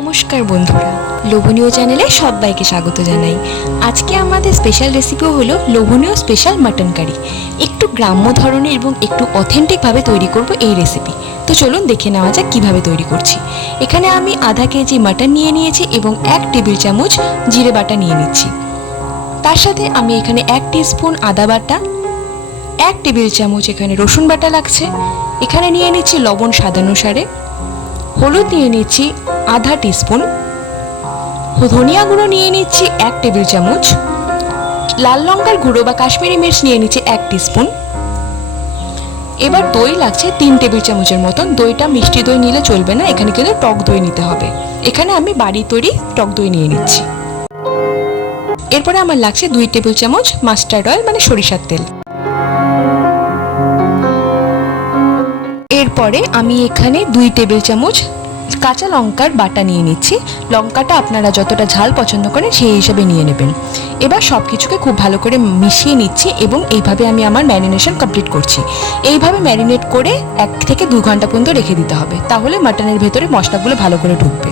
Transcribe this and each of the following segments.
নমস্কার বন্ধুরা, লোভনীয় চ্যানেলে সবাইকে স্বাগত জানাই। আজকে আমাদের স্পেশাল রেসিপি হলো লোভনীয় স্পেশাল মাটন কারি। একটু গ্রাম্য ধরনের এবং একটু অথেন্টিকভাবে তৈরি করব এই রেসিপি। তো চলুন দেখে নেওয়া যাক কীভাবে তৈরি করছি। এখানে আমি আধা কেজি মাটন নিয়ে নিয়েছি এবং 1 টেবিল চামচ জিরে বাটা নিয়ে নিচ্ছি। তার সাথে আমি এখানে 1 টিস্পুন আদা বাটা, 1 টেবিল চামচ এখানে রসুন বাটা লাগছে। এখানে নিয়ে নিচ্ছি লবণ স্বাদানুসারে, হলুদ নিয়ে নিচ্ছি আধা টিস্পুন, ধনিয়া গুঁড়ো নিয়ে নিচ্ছি 1 টেবিল চামচ, লাল লঙ্কার গুঁড়ো বা কাশ্মীরি মির্চ নিয়ে নিচ্ছি 1 টিস্পুন। এবার দই লাগছে 3 টেবিল চামচের মতন। দইটা মিষ্টি দই নিলে চলবে না, এখানে কিন্তু টক দই নিতে হবে। এখানে আমি বাড়ি তৈরি টক দই নিয়ে নিচ্ছি। এরপরে আমার লাগছে 2 টেবিল চামচ মাস্টার্ড অয়েল মানে সরিষার তেল। এরপরে আমি এখানে 2 টেবিল চামচ কাঁচা লঙ্কার বাটা নিয়ে নিচ্ছি। লঙ্কাটা আপনারা যতটা ঝাল পছন্দ করেন সেই হিসেবে নিয়ে নেবেন। এবার সব কিছুকে খুব ভালো করে মিশিয়ে নিচ্ছি এবং এইভাবে আমি আমার ম্যারিনেশন কমপ্লিট করছি। এইভাবে ম্যারিনেট করে 1 থেকে 2 ঘন্টা পর্যন্ত রেখে দিতে হবে, তাহলে মাটনের ভেতরে মশলাগুলো ভালো করে ঢুকবে।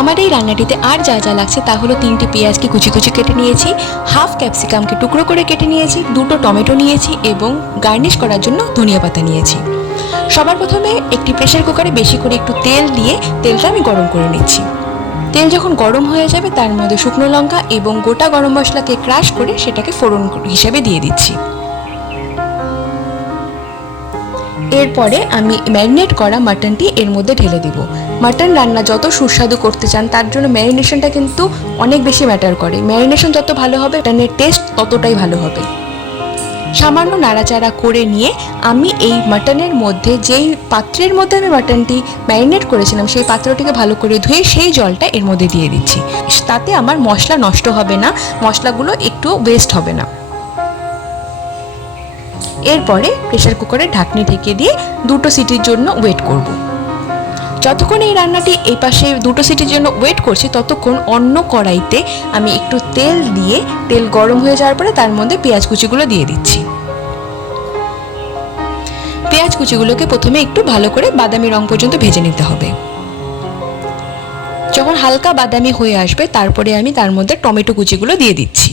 আমার এই রান্নাটিতে আর যা যা লাগছে তা হলো 3টি পেঁয়াজকে কুচি কুচি কেটে নিয়েছি, হাফ ক্যাপসিকামকে টুকরো করে কেটে নিয়েছি, 2টো টমেটো নিয়েছি এবং গার্নিশ করার জন্য ধনিয়া পাতা নিয়েছি। সবার প্রথমে একটি প্রেসার কুকারে বেশি করে একটু তেল দিয়ে তেলটা আমি গরম করে নিচ্ছি। তেল যখন গরম হয়ে যাবে তার মধ্যে শুকনো লঙ্কা এবং গোটা গরম মশলাকে ক্রাশ করে সেটাকে ফোড়ন হিসেবে দিয়ে দিচ্ছি। এরপরে আমি ম্যারিনেট করা মাটনটি এর মধ্যে ঢেলে দিব। মাটন রান্না যত সুস্বাদু করতে চান তার জন্য ম্যারিনেশনটা কিন্তু অনেক বেশি ম্যাটার করে। ম্যারিনেশন যত ভালো হবে মাটনের টেস্ট ততটাই ভালো হবে। সামান্য নাড়াচাড়া করে নিয়ে আমি এই মাটনের মধ্যে যেই পাত্রের মধ্যে আমি মাটনটি ম্যারিনেট করেছিলাম সেই পাত্রটিকে ভালো করে ধুয়ে সেই জলটা এর মধ্যে দিয়ে দিচ্ছি। তাতে আমার মশলা নষ্ট হবে না, মশলাগুলো একটু ওয়েস্ট হবে না। এরপরে প্রেসার কুকারে ঢাকনি ঢেকে দিয়ে 2টো সিটির জন্য ওয়েট করব। যতক্ষণ এই রান্নাটি এই পাশে 2টো সিটির জন্য ওয়েট করছি ততক্ষণ অন্য কড়াইতে আমি একটু তেল দিয়ে তেল গরম হয়ে যাওয়ার পরে তার মধ্যে পেঁয়াজ কুচিগুলো দিয়ে দিচ্ছি। পেঁয়াজ কুচিগুলোকে প্রথমে একটু ভালো করে বাদামি রং পর্যন্ত ভেজে নিতে হবে। যখন হালকা বাদামি হয়ে আসবে তারপরে আমি তার মধ্যে টমেটো কুচিগুলো দিয়ে দিচ্ছি।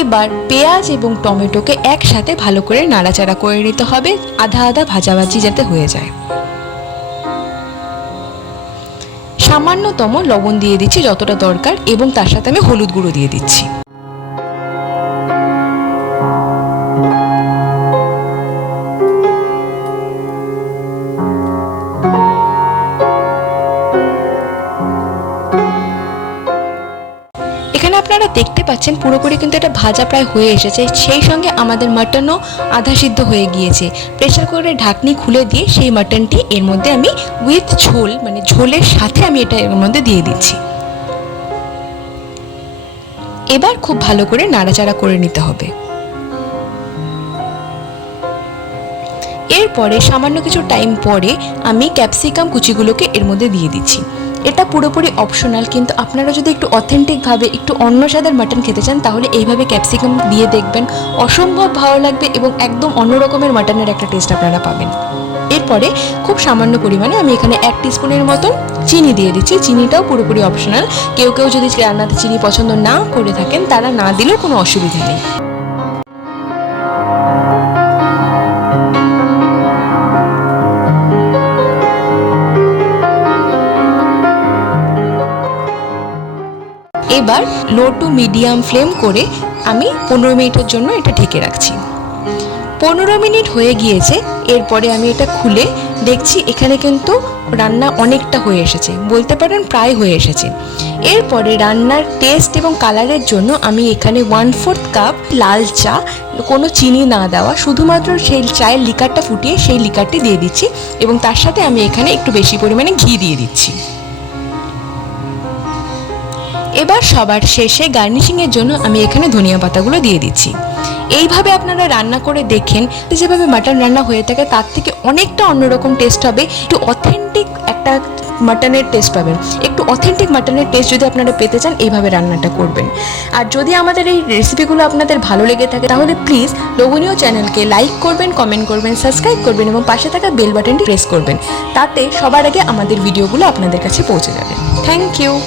এবার পেঁয়াজ এবং টমেটোকে একসাথে ভালো করে নাড়াচাড়া করে নিতে হবে, আধা আধা ভাজাভাজি যাতে হয়ে যায়। সামান্যতম লবণ দিয়ে দিচ্ছি যতটা দরকার এবং তার সাথে আমি হলুদ গুঁড়ো দিয়ে দিচ্ছি। এখানে আপনারা দেখতে পাচ্ছেন পুরোপুরি কিন্তু এটা ভাজা প্রায় হয়ে এসেছে, সেই সঙ্গে আমাদের মাটনও আধা সিদ্ধ হয়ে গিয়েছে। প্রেসার কুকারের ঢাকনি খুলে দিয়ে সেই মাটনটি এর মধ্যে আমি উইথ ঝোল মানে ঝোলের সাথে আমি এটা এর মধ্যে দিয়ে দিচ্ছি। এবার খুব ভালো করে নাড়াচাড়া করে নিতে হবে। এরপরে সামান্য কিছু টাইম পরে আমি ক্যাপসিকাম কুচিগুলোকে এর মধ্যে দিয়ে দিচ্ছি। এটা পুরোপুরি অপশনাল, কিন্তু আপনারা যদি একটু অথেন্টিকভাবে একটু অন্য স্বাদের মাটন খেতে চান তাহলে এইভাবে ক্যাপসিকাম দিয়ে দেখবেন, অসম্ভব ভালো লাগবে এবং একদম অন্য রকমের মাটনের একটা টেস্ট আপনারা পাবেন। এরপরে খুব সামান্য পরিমাণে আমি এখানে 1 টিস্পুনের মতন চিনি দিয়ে দিচ্ছি। চিনিটাও পুরোপুরি অপশনাল, কেউ কেউ যদি রান্নাতে চিনি পছন্দ না করে থাকেন তারা না দিলেও কোনো অসুবিধা নেই। এবার লো টু মিডিয়াম ফ্লেম করে আমি 15 মিনিটের জন্য এটা ঢেকে রাখছি। 15 মিনিট হয়ে গিয়েছে। এরপরে আমি এটা খুলে দেখছি এখানে কিন্তু রান্না অনেকটা হয়ে এসেছে, বলতে পারেন প্রায় হয়ে এসেছে। এরপরে রান্নার টেস্ট এবং কালারের জন্য আমি এখানে 1/4 কাপ লাল চা, কোনো চিনি না দেওয়া, শুধুমাত্র সেই চায়ের লিকারটা ফুটিয়ে সেই লিকারটি দিয়ে দিচ্ছি এবং তার সাথে আমি এখানে একটু বেশি পরিমাণে ঘি দিয়ে দিচ্ছি। এবার সবার শেষে গার্নিশিংয়ের জন্য আমি এখানে ধনিয়া পাতাগুলো দিয়ে দিচ্ছি। এইভাবে আপনারা রান্না করে দেখেন, যেভাবে মাটন রান্না হয়ে থাকে তার থেকে অনেকটা অন্যরকম টেস্ট হবে, একটু অথেন্টিক একটা মাটনের টেস্ট পাবেন। একটু অথেন্টিক মাটনের টেস্ট যদি আপনারা পেতে চান এইভাবে রান্নাটা করবেন। আর যদি আমাদের এই রেসিপিগুলো আপনাদের ভালো লেগে থাকে তাহলে প্লিজ লোভনীয় চ্যানেলকে লাইক করবেন, কমেন্ট করবেন, সাবস্ক্রাইব করবেন এবং পাশে থাকা বেল বাটনটি প্রেস করবেন। তাতে সবার আগে আমাদের ভিডিওগুলো আপনাদের কাছে পৌঁছে যাবে। Thank you.